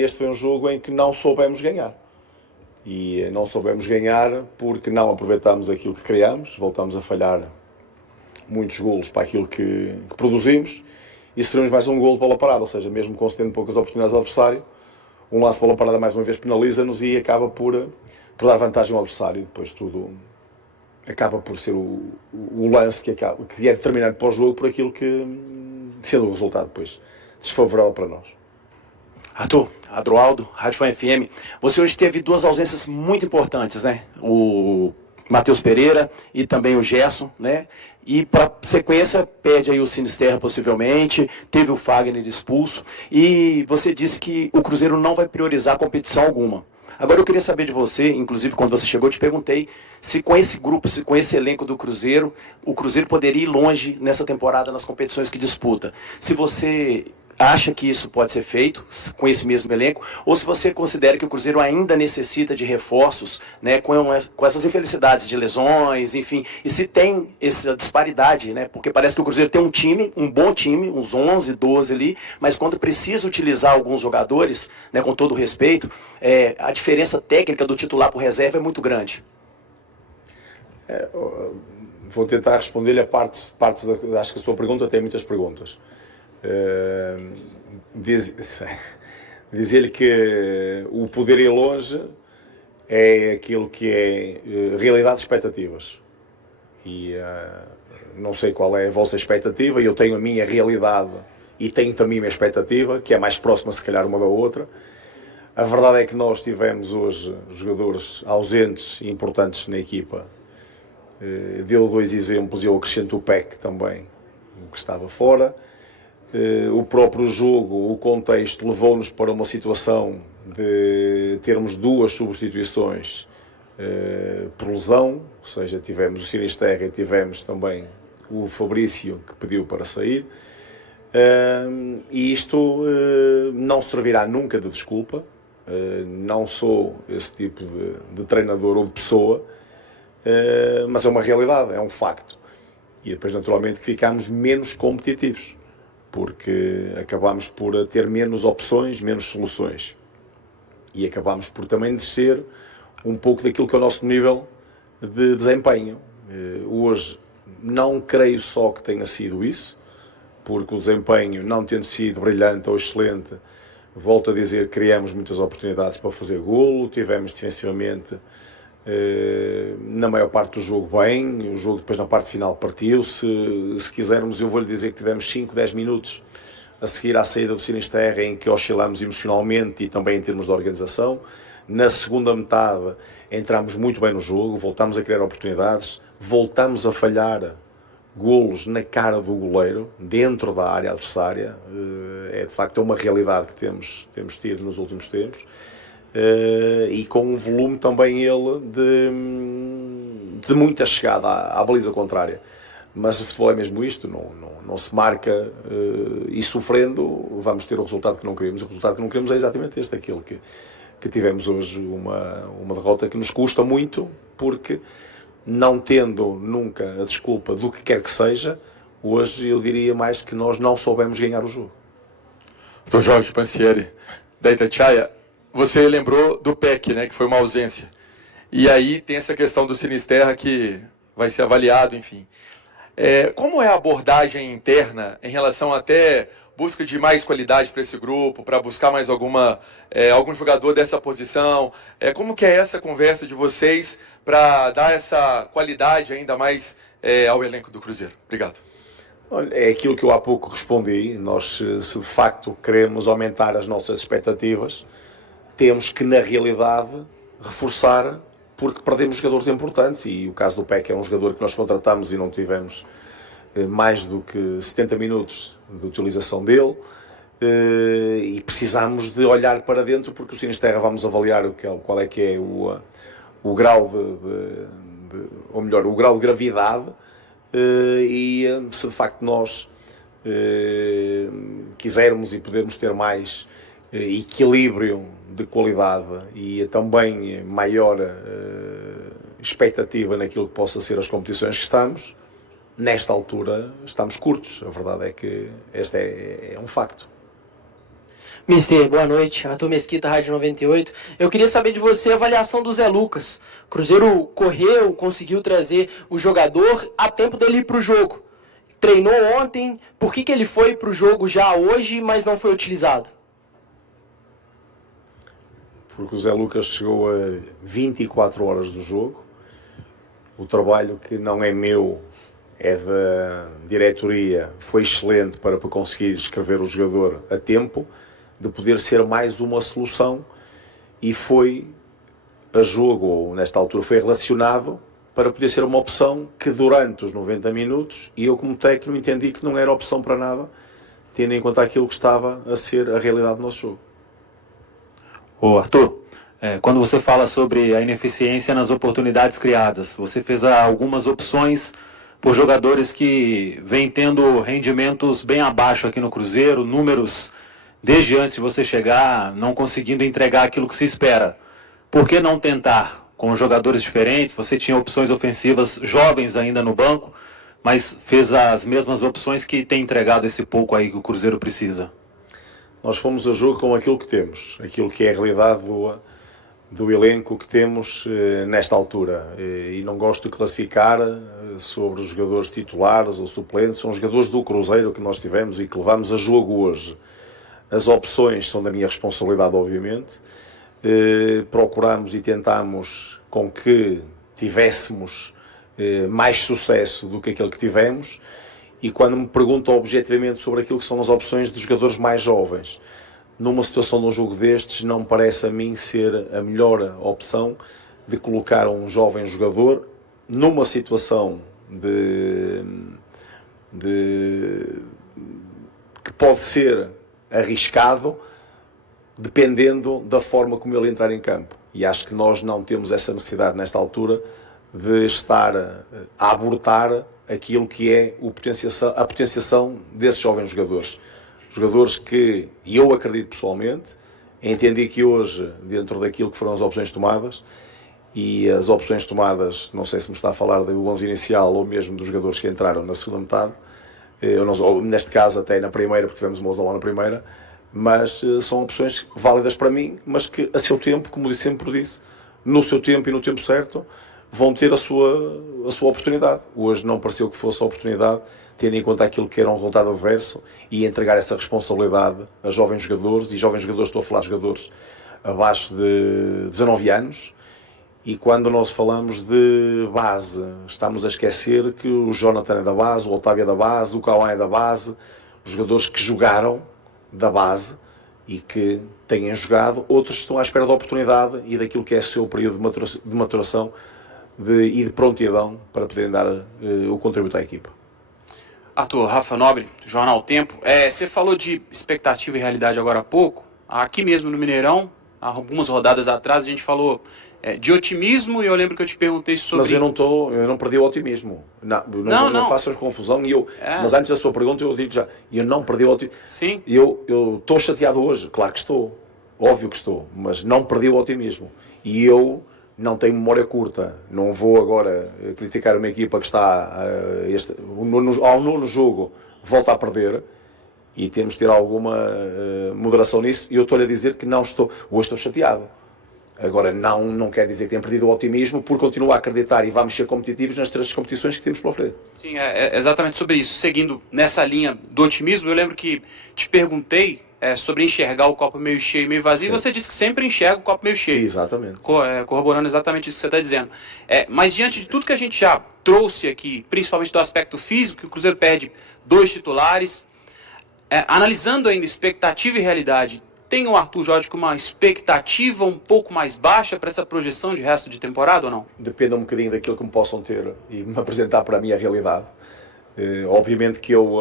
Este foi um jogo em que não soubemos ganhar. E não soubemos ganhar porque não aproveitámos aquilo que criámos, voltámos a falhar muitos golos para aquilo que produzimos e sofremos mais um golo de bola parada, ou seja, mesmo concedendo poucas oportunidades ao adversário, um lance de bola parada mais uma vez penaliza-nos e acaba por dar vantagem ao adversário. Depois tudo acaba por ser o lance que é determinante para o jogo por aquilo que, sendo o resultado depois desfavorável para nós. Arthur, Adroaldo, Rádio Fan FM, você hoje teve duas ausências muito importantes, né? O Matheus Pereira e também o Gerson, né? E para sequência, perde aí o Sinisterra possivelmente, teve o Fagner expulso, e você disse que o Cruzeiro não vai priorizar competição alguma. Agora eu queria saber de você, inclusive quando você chegou eu te perguntei, se com esse grupo, se com esse elenco do Cruzeiro, o Cruzeiro poderia ir longe nessa temporada nas competições que disputa. Se você acha que isso pode ser feito com esse mesmo elenco, ou se você considera que o Cruzeiro ainda necessita de reforços, né, com essas infelicidades de lesões, enfim, e se tem essa disparidade, né, porque parece que o Cruzeiro tem um time, um bom time, uns 11, 12 ali, mas quando precisa utilizar alguns jogadores, né, com todo o respeito, a diferença técnica do titular para o reserva é muito grande. Vou tentar responder-lhe a partes acho que a sua pergunta tem muitas perguntas. Dizer-lhe que o poder ir longe é aquilo que é realidade de expectativas e não sei qual é a vossa expectativa, eu tenho a minha realidade e tenho também a minha expectativa, que é mais próxima se calhar uma da outra. A verdade é que nós tivemos hoje jogadores ausentes e importantes na equipa. Deu dois exemplos e eu acrescento o PEC também, que estava fora. O próprio jogo, o contexto levou-nos para uma situação de termos duas substituições por lesão, ou seja, tivemos o Sinisterra e tivemos também o Fabrício que pediu para sair, e isto não servirá nunca de desculpa, não sou esse tipo de treinador ou de pessoa, mas é uma realidade, é um facto, e depois naturalmente que ficamos menos competitivos, porque acabamos por ter menos opções, menos soluções. E acabamos por também descer um pouco daquilo que é o nosso nível de desempenho. Hoje não creio só que tenha sido isso, porque o desempenho, não tendo sido brilhante ou excelente, volto a dizer, criamos muitas oportunidades para fazer golo, tivemos defensivamente na maior parte do jogo bem, o jogo depois na parte final partiu, se quisermos eu vou-lhe dizer que tivemos 5, 10 minutos a seguir à saída do Sinisterra em que oscilamos emocionalmente e também em termos de organização. Na segunda metade entramos muito bem no jogo, voltamos a criar oportunidades, voltamos a falhar golos na cara do goleiro, dentro da área adversária, é de facto uma realidade que temos tido nos últimos tempos. E com um volume também ele de muita chegada à baliza contrária, mas o futebol é mesmo isto, não se marca e sofrendo vamos ter o resultado que não queremos. O resultado que não queremos é exatamente este, aquele que tivemos hoje, uma derrota que nos custa muito, porque não tendo nunca a desculpa do que quer que seja, hoje eu diria mais que nós não soubemos ganhar o jogo. Dr. Jorge Pansieri, da Itatiaia, você lembrou do PEC, né, que foi uma ausência. E aí tem essa questão do Sinisterra que vai ser avaliado, enfim. Como é a abordagem interna em relação até busca de mais qualidade para esse grupo, para buscar mais algum jogador dessa posição? Como que é essa conversa de vocês para dar essa qualidade ainda mais ao elenco do Cruzeiro? Obrigado. Olha, é aquilo que eu há pouco respondi. Nós, se de facto queremos aumentar as nossas expectativas, temos que, na realidade, reforçar, porque perdemos jogadores importantes, e o caso do PEC é um jogador que nós contratamos e não tivemos mais do que 70 minutos de utilização dele, e precisamos de olhar para dentro, porque o Sinisterra vamos avaliar qual é que é o grau ou melhor, o grau de gravidade, e se de facto nós quisermos e pudermos ter mais equilíbrio de qualidade e também maior expectativa naquilo que possa ser as competições que estamos, nesta altura estamos curtos. A verdade é que este é um facto. Mister, boa noite. Arthur Mesquita, Rádio 98. Eu queria saber de você a avaliação do Zé Lucas. O Cruzeiro correu, conseguiu trazer o jogador a tempo dele ir para o jogo. Treinou ontem, por que ele foi para o jogo já hoje, mas não foi utilizado? Porque o Zé Lucas chegou a 24 horas do jogo. O trabalho, que não é meu, é da diretoria, foi excelente para conseguir escrever o jogador a tempo de poder ser mais uma solução, e foi a jogo, ou nesta altura foi relacionado para poder ser uma opção que durante os 90 minutos, e eu como técnico entendi que não era opção para nada, tendo em conta aquilo que estava a ser a realidade do nosso jogo. Ô Arthur, quando você fala sobre a ineficiência nas oportunidades criadas, você fez algumas opções por jogadores que vêm tendo rendimentos bem abaixo aqui no Cruzeiro, números desde antes de você chegar, não conseguindo entregar aquilo que se espera. Por que não tentar com jogadores diferentes? Você tinha opções ofensivas jovens ainda no banco, mas fez as mesmas opções que tem entregado esse pouco aí que o Cruzeiro precisa. Nós fomos a jogo com aquilo que temos, aquilo que é a realidade do elenco que temos nesta altura. E não gosto de classificar sobre os jogadores titulares ou suplentes, são jogadores do Cruzeiro que nós tivemos e que levamos a jogo hoje. As opções são da minha responsabilidade, obviamente. Procuramos e tentamos com que tivéssemos mais sucesso do que aquele que tivemos. E quando me perguntam objetivamente sobre aquilo que são as opções de jogadores mais jovens, numa situação de um jogo destes, não me parece a mim ser a melhor opção de colocar um jovem jogador numa situação que pode ser arriscado, dependendo da forma como ele entrar em campo. E acho que nós não temos essa necessidade nesta altura de estar a abortar aquilo que é a potenciação desses jovens jogadores. Jogadores que eu acredito pessoalmente, entendi que hoje, dentro daquilo que foram as opções tomadas, e as opções tomadas, não sei se me está a falar do 11 inicial ou mesmo dos jogadores que entraram na segunda metade, ou neste caso até na primeira, porque tivemos uma lesão lá na primeira, mas são opções válidas para mim, mas que a seu tempo, como sempre disse, no seu tempo e no tempo certo, vão ter a sua oportunidade. Hoje não pareceu que fosse a oportunidade, tendo em conta aquilo que era um resultado adverso, e entregar essa responsabilidade a jovens jogadores, e jovens jogadores, estou a falar de jogadores abaixo de 19 anos, e quando nós falamos de base, estamos a esquecer que o Jonathan é da base, o Otávio é da base, o Cauã é da base, os jogadores que jogaram da base e que têm jogado, outros estão à espera da oportunidade e daquilo que é o seu período de maturação e de prontidão para poderem dar o contributo à equipa. Arthur, Rafa Nobre, Jornal Tempo. Você falou de expectativa e realidade agora há pouco. Aqui mesmo no Mineirão, há algumas rodadas atrás, a gente falou de otimismo, e eu lembro que eu te perguntei sobre... Mas eu não perdi o otimismo. Não faças confusão. Mas antes da sua pergunta eu digo já, eu não perdi o otimismo. Sim. Eu estou chateado hoje, claro que estou, óbvio que estou, mas não perdi o otimismo. E eu não tenho memória curta, não vou agora criticar uma equipa que está ao nono jogo, volta a perder, e temos de ter alguma moderação nisso, e eu estou-lhe a dizer que não estou, hoje estou chateado. Agora, não quer dizer que tenha perdido o otimismo, porque continuo a acreditar e vamos ser competitivos nas 3 competições que temos pela frente. Sim, é exatamente sobre isso. Seguindo nessa linha do otimismo, eu lembro que te perguntei sobre enxergar o copo meio cheio e meio vazio, e você disse que sempre enxerga o copo meio cheio. Exatamente. Corroborando exatamente isso que você está dizendo. Mas diante de tudo que a gente já trouxe aqui, principalmente do aspecto físico, que o Cruzeiro perde 2 titulares, analisando ainda expectativa e realidade, tem o Arthur Jorge com uma expectativa um pouco mais baixa para essa projeção de resto de temporada ou não? Depende um bocadinho daquilo que me possam ter e me apresentar para a minha realidade. Obviamente que eu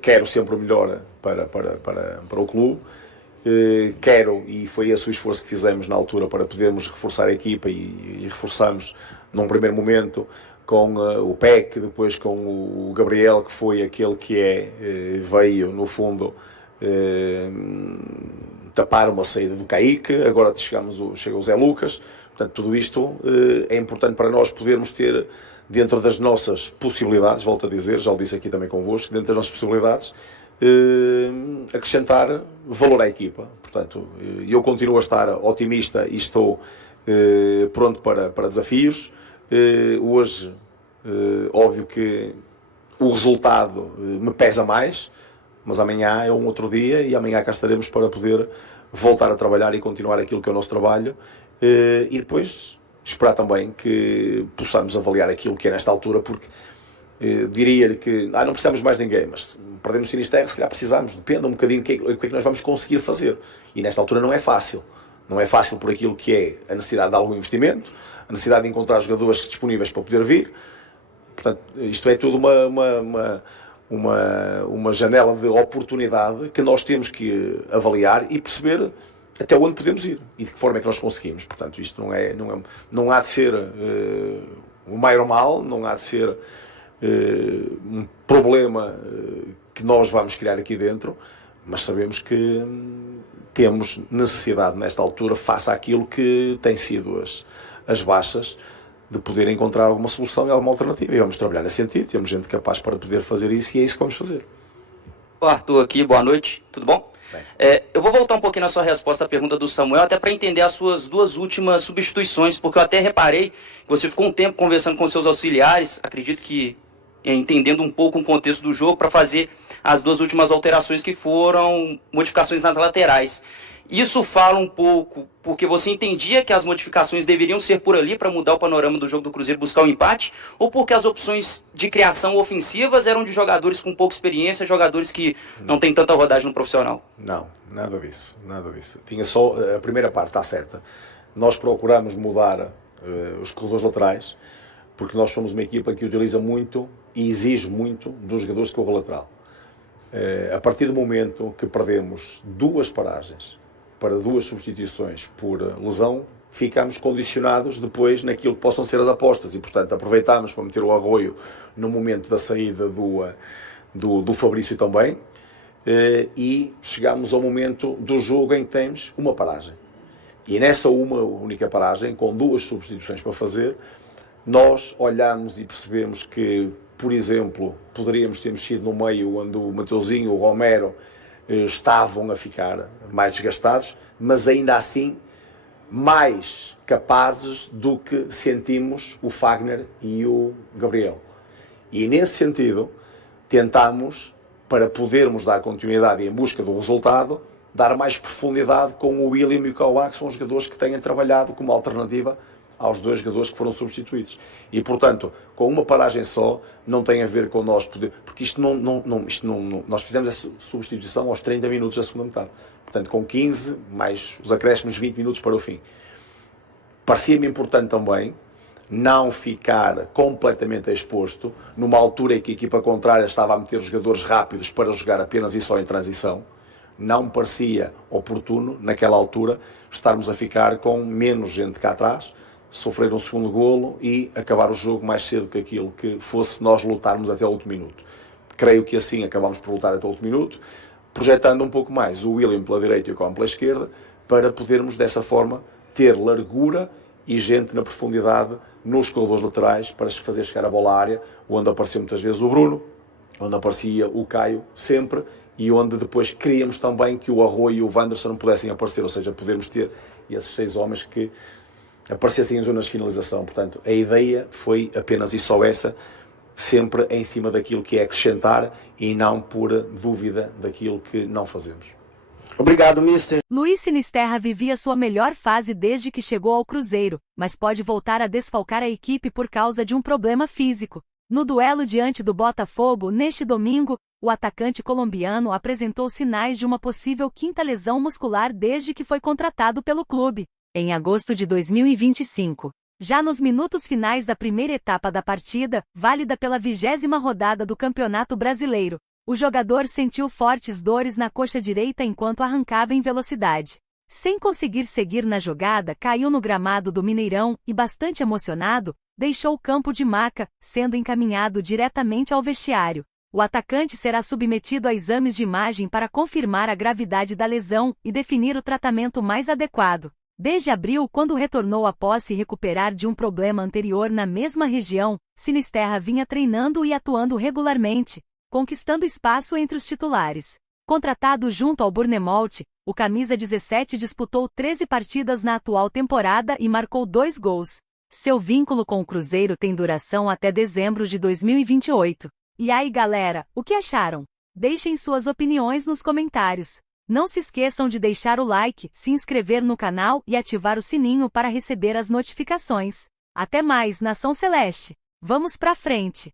quero sempre o melhor para o clube. Quero, e foi esse o esforço que fizemos na altura para podermos reforçar a equipa, e reforçamos num primeiro momento com o PEC, depois com o Gabriel, que foi aquele que veio no fundo tapar uma saída do Caíque. Agora chega o Zé Lucas. Portanto, tudo isto é importante para nós podermos ter, dentro das nossas possibilidades, volto a dizer, já o disse aqui também convosco, dentro das nossas possibilidades, acrescentar valor à equipa. Portanto, eu continuo a estar otimista e estou pronto para desafios. Hoje, óbvio que o resultado me pesa mais, mas amanhã é um outro dia e amanhã cá estaremos para poder voltar a trabalhar e continuar aquilo que é o nosso trabalho e depois esperar também que possamos avaliar aquilo que é nesta altura, porque diria-lhe que não precisamos mais de ninguém, mas perdemos o Sinisterra, se calhar precisamos, depende um bocadinho do que é que nós vamos conseguir fazer. E nesta altura não é fácil. Não é fácil por aquilo que é a necessidade de algum investimento, a necessidade de encontrar jogadores disponíveis para poder vir. Portanto, isto é tudo uma janela de oportunidade que nós temos que avaliar e perceber até onde podemos ir e de que forma é que nós conseguimos. Portanto, isto não há de ser o maior mal, não há de ser um problema que nós vamos criar aqui dentro, mas sabemos que temos necessidade nesta altura, face àquilo que têm sido as baixas, de poder encontrar alguma solução e alguma alternativa. E vamos trabalhar nesse sentido, temos gente capaz para poder fazer isso e é isso que vamos fazer. O Arthur aqui, boa noite, tudo bom? Eu vou voltar um pouquinho na sua resposta à pergunta do Samuel, até para entender as suas duas últimas substituições, porque eu até reparei que você ficou um tempo conversando com seus auxiliares, acredito que entendendo um pouco o contexto do jogo, para fazer as duas últimas alterações que foram modificações nas laterais. Isso fala um pouco porque você entendia que as modificações deveriam ser por ali para mudar o panorama do jogo do Cruzeiro, buscar o empate, ou porque as opções de criação ofensivas eram de jogadores com pouca experiência, jogadores que não têm tanta rodagem no profissional? Não, nada disso, nada disso. Tinha só a primeira parte, está certa. Nós procuramos mudar os corredores laterais, porque nós somos uma equipa que utiliza muito e exige muito dos jogadores de corredor lateral. A partir do momento que perdemos duas paragens para duas substituições por lesão, ficamos condicionados depois naquilo que possam ser as apostas e, portanto, aproveitámos para meter o Arroio no momento da saída do Fabrício também e chegámos ao momento do jogo em que temos uma paragem. E nessa uma única paragem, com duas substituições para fazer, nós olhamos e percebemos que, por exemplo, poderíamos ter mexido no meio onde o Mateuzinho e o Romero estavam a ficar mais desgastados, mas ainda assim mais capazes do que sentimos o Fagner e o Gabriel. E nesse sentido, tentamos, para podermos dar continuidade em busca do resultado, dar mais profundidade com o William e o Kauá, que são os jogadores que têm trabalhado como alternativa aos dois jogadores que foram substituídos. E, portanto, com uma paragem só, não tem a ver com nós poder... Porque nós fizemos essa substituição aos 30 minutos da segunda metade. Portanto, com 15, mais os acréscimos 20 minutos para o fim. Parecia-me importante também não ficar completamente exposto numa altura em que a equipa contrária estava a meter jogadores rápidos para jogar apenas e só em transição. Não me parecia oportuno, naquela altura, estarmos a ficar com menos gente cá atrás, sofrer um segundo golo e acabar o jogo mais cedo que aquilo que fosse nós lutarmos até o último minuto. Creio que assim acabámos por lutar até o último minuto, projetando um pouco mais o William pela direita e o Kauá pela esquerda, para podermos dessa forma ter largura e gente na profundidade nos corredores laterais para fazer chegar a bola à área, onde apareceu muitas vezes o Bruno, onde aparecia o Caio sempre, e onde depois queríamos também que o Arroio e o Wanderson não pudessem aparecer, ou seja, podermos ter esses 6 homens que aparecessem em zonas de finalização. Portanto, a ideia foi apenas e só essa, sempre em cima daquilo que é acrescentar e não por dúvida daquilo que não fazemos. Obrigado, mister. Luiz Sinisterra vivia sua melhor fase desde que chegou ao Cruzeiro, mas pode voltar a desfalcar a equipe por causa de um problema físico. No duelo diante do Botafogo, neste domingo, o atacante colombiano apresentou sinais de uma possível quinta lesão muscular desde que foi contratado pelo clube, em agosto de 2025. Já nos minutos finais da primeira etapa da partida, válida pela 20ª rodada do Campeonato Brasileiro, o jogador sentiu fortes dores na coxa direita enquanto arrancava em velocidade. Sem conseguir seguir na jogada, caiu no gramado do Mineirão e, bastante emocionado, deixou o campo de maca, sendo encaminhado diretamente ao vestiário. O atacante será submetido a exames de imagem para confirmar a gravidade da lesão e definir o tratamento mais adequado. Desde abril, quando retornou após se recuperar de um problema anterior na mesma região, Sinisterra vinha treinando e atuando regularmente. conquistando espaço entre os titulares. Contratado junto ao Bournemouth, o camisa 17 disputou 13 partidas na atual temporada e marcou 2 gols. Seu vínculo com o Cruzeiro tem duração até dezembro de 2028. E aí, galera, o que acharam? Deixem suas opiniões nos comentários. Não se esqueçam de deixar o like, se inscrever no canal e ativar o sininho para receber as notificações. Até mais, Nação Celeste! Vamos pra frente!